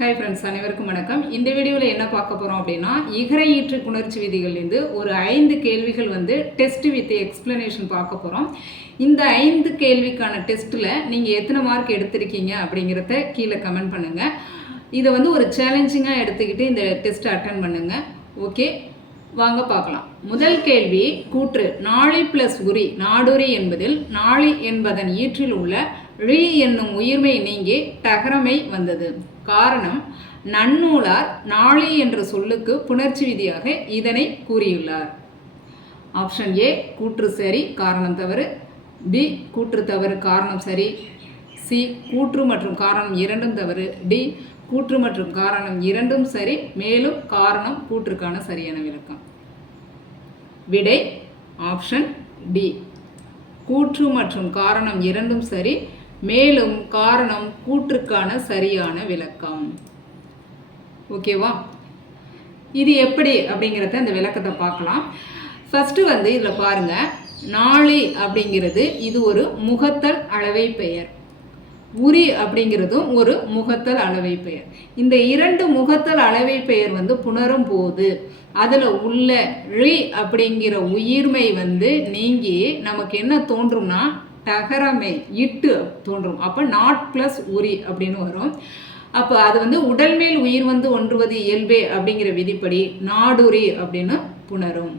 Hi friends, அனைவருக்கும் வணக்கம். இந்த வீடியோவில் என்ன பார்க்க போகிறோம் அப்படின்னா, இகர ஈற்று புணர்ச்சி விதிகள்லேருந்து ஒரு 5 கேள்விகள் டெஸ்ட் வித் எக்ஸ்பிளனேஷன் பார்க்க போகிறோம். இந்த 5 கேள்விக்கான டெஸ்ட்டில் நீங்கள் எத்தனை மார்க் எடுத்திருக்கீங்க அப்படிங்கிறத கீழே கமெண்ட் பண்ணுங்கள். இதை ஒரு சேலஞ்சிங்காக எடுத்துக்கிட்டு இந்த டெஸ்ட்டை அட்டன் பண்ணுங்கள். ஓகே, வாங்க பார்க்கலாம். முதல் கேள்வி, கூற்று நாளி ப்ளஸ் உரி நாடுரி என்பதில் நாளி என்பதன் ஈற்றில் உள்ள ழி என்னும் உயிர்மை நீங்கி டகரமை வந்தது. காரணம், நன்னூலார் நாளி என்ற சொல்லுக்கு புணர்ச்சி விதியாக இதனை கூறியுள்ளார். ஆப்ஷன் ஏ கூற்று சரி, காரணம் தவறு. பி கூற்று தவறு, காரணம் சரி. சி கூற்று மற்றும் காரணம் இரண்டும் தவறு. டி கூற்று மற்றும் காரணம் இரண்டும் சரி, மேலும் காரணம் கூற்றுக்கான சரியான விளக்கம். விடை ஆப்ஷன் டி, கூற்று மற்றும் காரணம் இரண்டும் சரி, மேலும் காரணம் கூற்றுக்கான சரியான விளக்கம். ஓகேவா? இது எப்படி அப்படிங்கிறத இந்த விளக்கத்தை பார்க்கலாம். ஃபஸ்ட்டு இதில் பாருங்கள், நாளி அப்படிங்கிறது இது ஒரு முகத்தல் அளவை பெயர். உரி அப்படிங்கிறதும் ஒரு முகத்தல் அளவை பெயர். இந்த இரண்டு முகத்தல் அளவை பெயர் புணரும் போது அதில் உள்ள ழி அப்படிங்கிற உயிர்மை நீங்கி நமக்கு என்ன தோன்றும்னா டகரமை இட்டு தோன்றும். அப்போ நாட் ப்ளஸ் உரி அப்படின்னு வரும். அப்போ அது உடல்மேல் உயிர் ஒன்றுவது இயல்பே அப்படிங்கிற விதிப்படி நாடுரி அப்படின்னு புணரும்.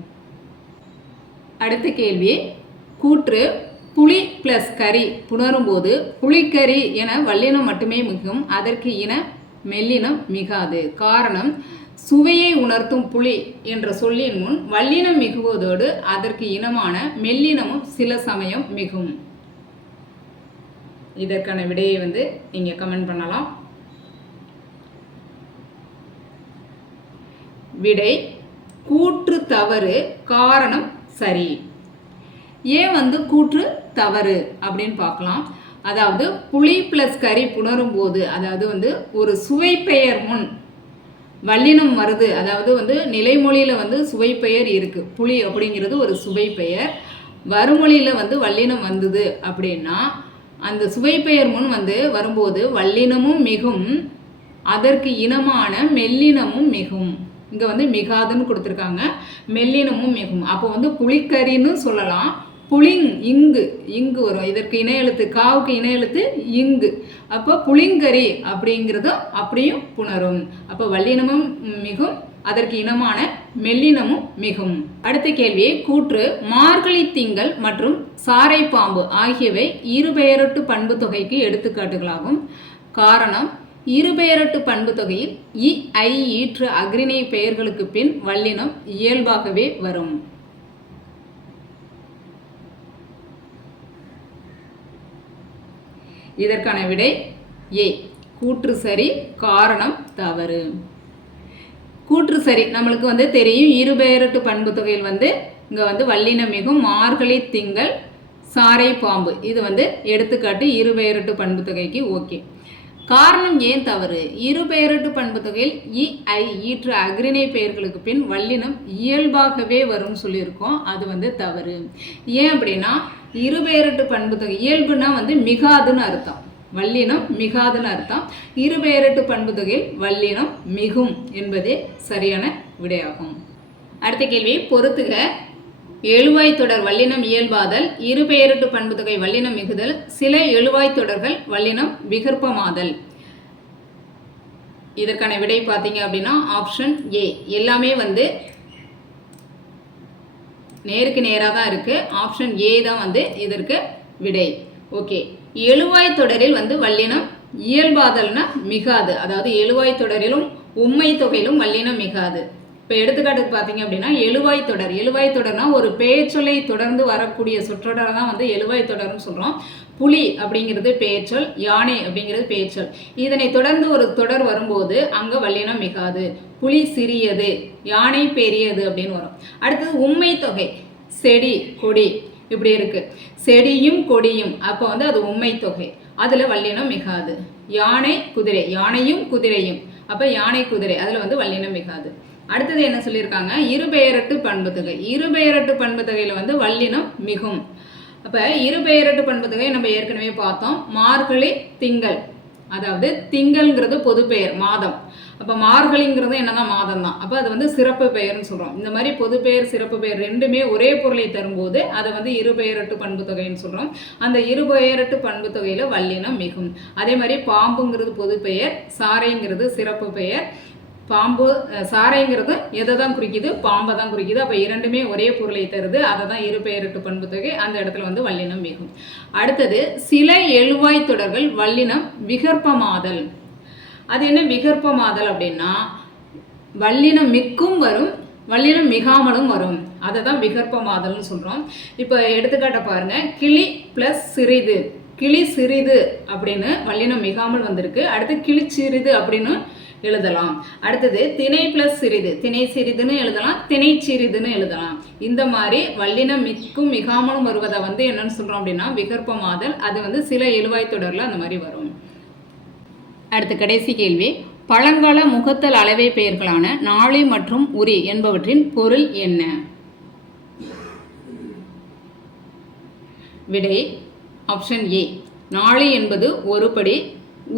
அடுத்த கேள்வி, கூற்று புளி ப்ளஸ் கறி புணரும் போது புளிக்கறி என வல்லினம் மட்டுமே மிகும், அதற்கு இன மெல்லினம் மிகாது. காரணம், சுவையை உணர்த்தும் புளி என்ற சொல்லின் முன் வல்லினம் மிகுவதோடு அதற்கு இனமான மெல்லினமும் சில சமயம் மிகும். இதற்கான விடையை நீங்கள் கமெண்ட் பண்ணலாம். விடை கூற்று தவறு, காரணம் சரி. ஏன் கூற்று தவறு அப்படின்னு பார்க்கலாம். அதாவது புளி ப்ளஸ் கறி புணரும் போது, அதாவது ஒரு சுவை பெயர் முன் வல்லினம் வருது. அதாவது நிலைமொழியில் சுவை பெயர் இருக்கு. புளி அப்படிங்கிறது ஒரு சுவை பெயர். வருமொழியில் வல்லினம் வந்தது அப்படின்னா அந்த சுவை பெயர் முன் வரும்போது வல்லினமும் மிகும், அதற்கு இனமான மெல்லினமும் மிகும். இங்கே மிகாதுன்னு கொடுத்துருக்காங்க, மெல்லினமும் மிகும். அப்போ புளிக்கறின்னு சொல்லலாம். புளிங் இங்கு வரும். இதற்கு இணை எழுத்து, காவுக்கு இணை எழுத்து இங்கு. அப்போ புளிங்கறி அப்படிங்கிறதும் அப்படியும் புணரும். அப்போ வல்லினமும் மிகும், அதற்கு இனமான மெல்லினமும் மிகும். அடுத்த கேள்வி, கூற்று மார்கழி திங்கள் மற்றும் சாரை பாம்பு ஆகியவை இருபெயரட்டு பண்பு தொகைக்கு எடுத்துக்காட்டுகளாகும். காரணம், இருபெயரட்டு பண்பு தொகையில் இ ஐ ஈற்று அக்ரிணை பெயர்களுக்கு பின் வல்லினம் இயல்பாகவே வரும். இதற்கான விடை ஏ கூற்று சரி, காரணம் தவறு. கூற்று சரி, நம்மளுக்கு தெரியும். இருபெயரட்டு பண்பு தொகையில் இங்கே வல்லினம் மிகும், மார்கழி திங்கள் சாரை பாம்பு இது எடுத்துக்காட்டு இருபெயரட்டு பண்பு தொகைக்கு. ஓகே, காரணம் ஏன் தவறு? இருபெயரட்டு பண்பு தொகையில் இ ஐ ஈற்று அக்ரிணை பெயர்களுக்கு பின் வல்லினம் இயல்பாகவே வரும் சொல்லியிருக்கோம். அது தவறு. ஏன் அப்படின்னா, இருபெயரட்டு பண்பு தொகை இயல்புனா மிகாதுன்னு அர்த்தம், வல்லினம் மிகாதுன்னு அர்த்தம். இருபெயரட்டு பண்பு தொகையில் வல்லினம் மிகும் என்பதே சரியான விடையாகும். அடுத்த கேள்வி, பொறுத்துக. எழுவாய் தொடர் வல்லினம் இயல்பாதல், இருபெயரட்டு பண்பு தொகை வல்லினம் மிகுதல், சில எழுவாய் தொடர்கள் வல்லினம் விகற்பமாதல். இதற்கான விடை பார்த்தீங்க அப்படின்னா ஆப்ஷன் ஏ. எல்லாமே நேருக்கு நேராக தான் இருக்கு. ஆப்ஷன் ஏ தான் இதற்கு விடை. ஓகே, எழுவாய் தொடரில் வல்லினம் இயல்பாதல்னா மிகாது. அதாவது எழுவாய் தொடரிலும் உம்மை தொகையிலும் வல்லினம் மிகாது. இப்போ எடுத்துக்காட்டுக்கு பார்த்தீங்க அப்படின்னா எழுவாய் தொடர். எழுவாய் தொடர்னா ஒரு பெயர்ச்சொல்லை தொடர்ந்து வரக்கூடிய சொற்றொடரை தான் எழுவாய் தொடர்னு சொல்கிறோம். புலி அப்படிங்கிறது பெயர்ச்சொல், யானை அப்படிங்கிறது பெயர்ச்சொல். இதனை தொடர்ந்து ஒரு தொடர் வரும்போது அங்கே வல்லினம் மிகாது. புலி சிறியது, யானை பெரியது அப்படின்னு வரும். அடுத்தது உம்மை தொகை, செடி கொடி இப்படி இருக்கு. செடியும் கொடியும், அப்போ அது உம்மை தொகை, அதில் வல்லினம் மிகாது. யானை குதிரை, யானையும் குதிரையும், அப்போ யானை குதிரை, அதில் வல்லினம் மிகாது. அடுத்தது என்ன சொல்லியிருக்காங்க? இருபெயரட்டு பண்பு தொகை. இருபெயரட்டு பண்பு தொகையில் வல்லினம் மிகும். அப்போ இருபெயரட்டு பண்பு தொகை நம்ம ஏற்கனவே பார்த்தோம். மார்கழி திங்கள் அதாவது திங்கள்ங்கிறது பொது பெயர் மாதம், அப்போ மார்கழிங்கிறது என்னதான் மாதம் தான், அப்போ அது வந்து சிறப்பு பெயர்னு சொல்கிறோம். இந்த மாதிரி பொது பெயர் சிறப்பு பெயர் ரெண்டுமே ஒரே பொருளை தரும்போது அதை வந்து இருபெயரட்டு பண்பு தொகைன்னு சொல்கிறோம். அந்த இருபெயரட்டு பண்பு தொகையில் வல்லினம் மிகும். அதே மாதிரி பாம்புங்கிறது பொது பெயர், சாரைங்கிறது சிறப்பு பெயர். பாம்பு சாரைங்கிறது எதை தான் குறிக்குது, பாம்பை தான் குறிக்குது. அப்போ இரண்டுமே ஒரே பொருளை தருது, அதை தான் இருபெயரட்டு பண்பு தொகை. அந்த இடத்துல வந்து வல்லினம் மிகும். அடுத்தது சில எழுவாய் தொடர்கள் வல்லினம் விகற்பமாதல். அது என்ன விகற்பமாதல் அப்படின்னா, வல்லினம் மிக்கும் வரும், வல்லினம் மிகாமலும் வரும், அதை தான் விகற்பமாதல்னு சொல்கிறோம். இப்போ எடுத்துக்காட்ட பாருங்க, கிளி ப்ளஸ் சிறிது, கிளி சிறிது அப்படின்னு வல்லினம் மிகாமல் வந்திருக்கு. அடுத்து கிளி சிறிது அப்படின்னு எழுதலாம். அடுத்தது திணை பிளஸ் சிறிது, திணை சிறிதுன்னு எழுதலாம், திணை சிறிதுன்னு எழுதலாம். இந்த மாதிரி வல்லினம் மிக்கும் மிகாமலும் வருவதை வந்து என்னன்னு சொல்கிறோம் அப்படின்னா விகற்பமாதல். அது வந்து சில எழுவாய் தொடரில் அந்த மாதிரி வரும். அடுத்த கடைசி கேள்வி, பழங்கால முகத்தல் அளவை பெயர்களான நாளை மற்றும் உரி என்பவற்றின் பொருள் என்ன? விடை ஆப்ஷன் ஏ, நாளை என்பது ஒரு படி,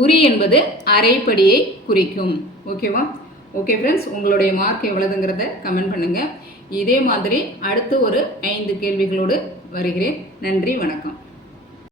உரி என்பது அரைப்படியை குறிக்கும். ஓகேவா? ஓகே ஃப்ரெண்ட்ஸ், உங்களுடைய மார்க் எவ்வளவுங்கிறத கமெண்ட் பண்ணுங்கள். இதே மாதிரி அடுத்து ஒரு 5 கேள்விகளோடு வருகிறேன். நன்றி, வணக்கம்.